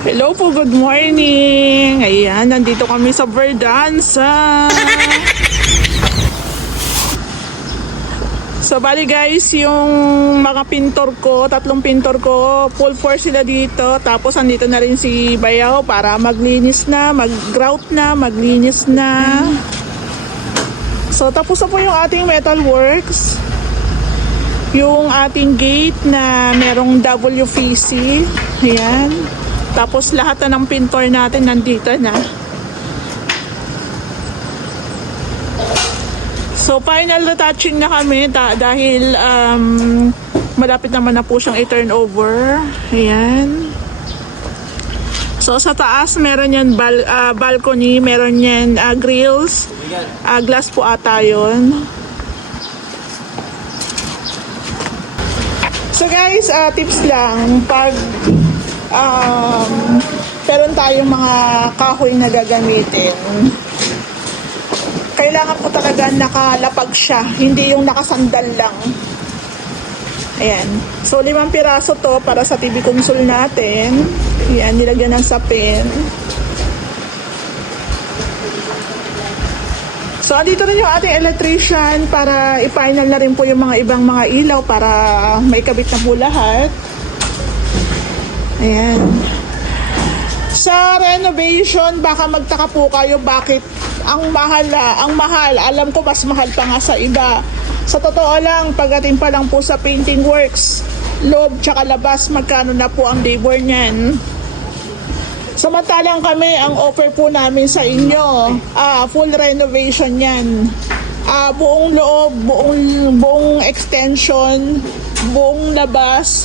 Hello po, good morning. Ayan, nandito kami sa Verdanza. So bali guys, yung mga pintor ko, tatlong pintor ko, full force sila dito. Tapos andito na rin si Bayaw para maglinis na, mag-grout na, maglinis na. So tapos na po yung ating metal works. Yung ating gate na merong WVC. Ayan. Tapos lahat na ng pintor natin nandito na. So final retouching na kami dahil malapit naman na po siyang i-turn over. Ayan. So sa taas meron yan balcony, meron yan grills. Glass po ata yun. So guys, tips lang pag meron tayong mga kahoy na gagamitin, kailangan po talaga nakalapag siya, hindi yung nakasandal lang. Ayan. So 5 piraso to para sa TV console natin. Ayan, nilagyan ng sapin. So andito rin yung ating electrician para i-final na rin po yung mga ibang mga ilaw para may kabit na po lahat. Ayan. Sa renovation, baka magtaka po kayo bakit ang mahal. Alam ko mas mahal pa nga sa iba. Sa totoo lang, pagdating pa lang po sa painting works, loob tsaka labas, magkano na po ang labor niyan. Samantalang kami, ang offer po namin sa inyo, full renovation yan. Buong loob, buong extension, buong labas,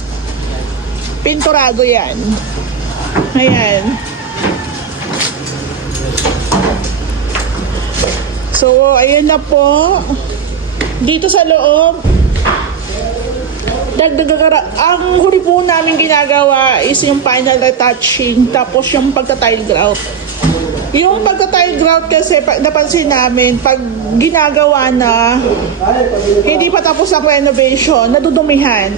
pinturado yan. Ayan. So, ayan na po. Dito sa loob, ang huli po namin ginagawa is yung final retouching, tapos yung pagta-tile grout. Yung pagta-tile grout kasi napansin namin, pag ginagawa na, hindi pa tapos ang renovation, nadudumihan.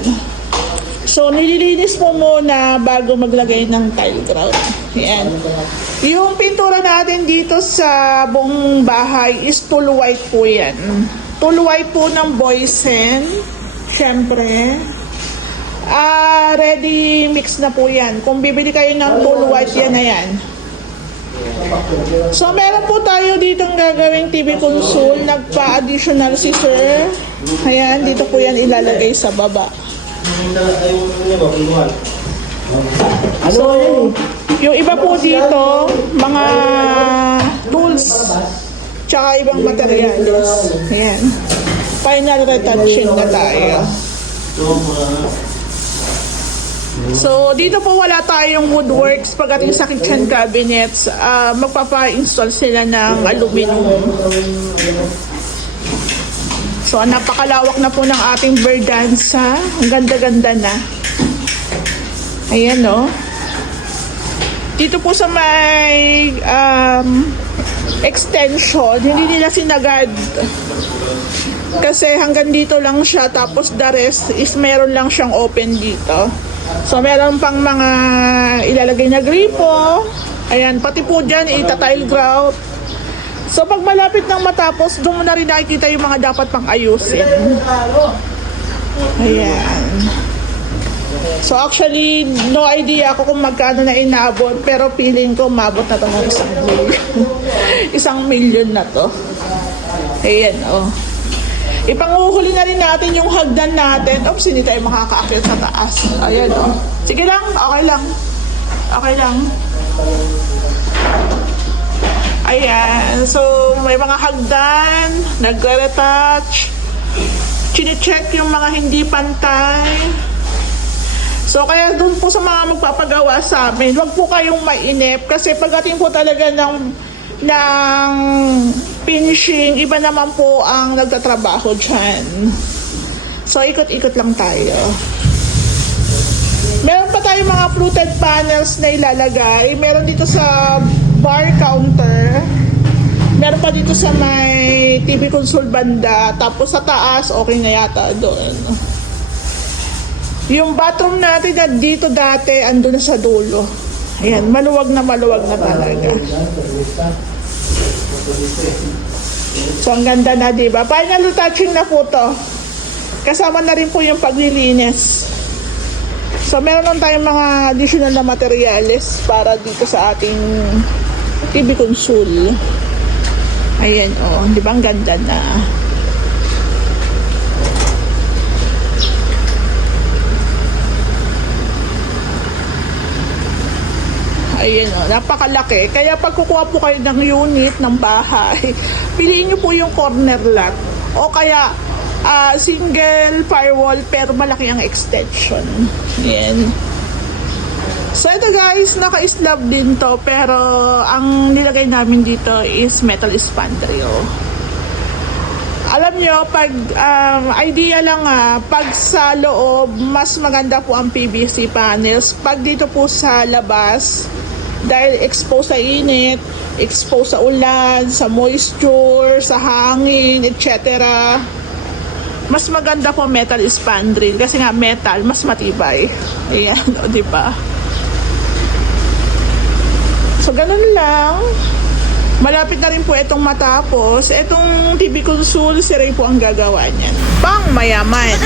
So, nililinis po muna bago maglagay ng tile grout. Ayan. Yung pintura natin dito sa buong bahay is tool white po yan. Tool white po ng Boysen. Siyempre. Ready mix na po yan. Kung bibili kayo ng tool white, yan na yan. So, meron po tayo ditong gagawing TV console. Nagpa-additional si sir. Ayan, dito po yan ilalagay sa baba. So, yung iba po dito, mga tools, tsaka ibang materials. Ayan. Final retouching na tayo. So, dito po wala tayong woodworks. Pagdating sa kitchen cabinets, magpapa-install sila ng aluminum. So, napakalawak na po ng ating Verdanza. Ang ganda-ganda na. Ayan, no? Dito po sa may extension, hindi nila sinagad. Kasi hanggang dito lang siya, tapos the rest is meron lang siyang open dito. So, meron pang mga ilalagay na gripo. Ayan, pati po dyan, ita-tile grout. So, pag malapit nang matapos, doon mo na rin nakikita yung mga dapat pang ayusin. Ayan. So, actually, no idea ako kung magkano na inabot, pero feeling ko mabot na ito ng 1 million. 1 million na to. Ayan, oh. Ipanguhuli na rin natin yung hagdan natin. Oops, hindi tayo makakaakyat sa taas. Ayan, oh. Sige lang, okay lang. Okay lang. Ayan, so may mga hagdan, nagre-retouch, chine-check yung mga hindi pantay. So kaya dun po sa mga magpapagawa sa amin, wag po kayong mainip kasi pagdating po talaga ng finishing, iba naman po ang nagtatrabaho dyan. So ikot-ikot lang tayo. Meron pa tayong mga fluted panels na ilalagay. Meron dito sa bar counter. Meron pa dito sa may TV console banda. Tapos sa taas, okay na yata doon. Yung bathroom natin na dito dati, ando na sa dulo. Ayan, maluwag na talaga. So, ang ganda na, diba? Final touching na po to. Kasama na rin po yung paglilinis. So, meron lang tayong mga additional na materials para dito sa ating TV console. Ayan, oh. Di ba ang ganda na? Ayan, oh. Napakalaki. Kaya pag kukuha po kayo ng unit ng bahay, piliin nyo po yung corner lot. O kaya, single firewall pero malaki ang extension. Ayan. So ito guys, naka-slab din to pero ang nilagay namin dito is metal spandrel. Alam nyo, pag idea lang pag sa loob, mas maganda po ang PVC panels. Pag dito po sa labas, dahil exposed sa init, exposed sa ulan, sa moisture, sa hangin, etc. Mas maganda po metal spandrel kasi nga metal, mas matibay. Ayan, o diba? So, ganun lang. Malapit na rin po itong matapos. Itong TV console, si Ray po ang gagawa niyan. Pang mayaman!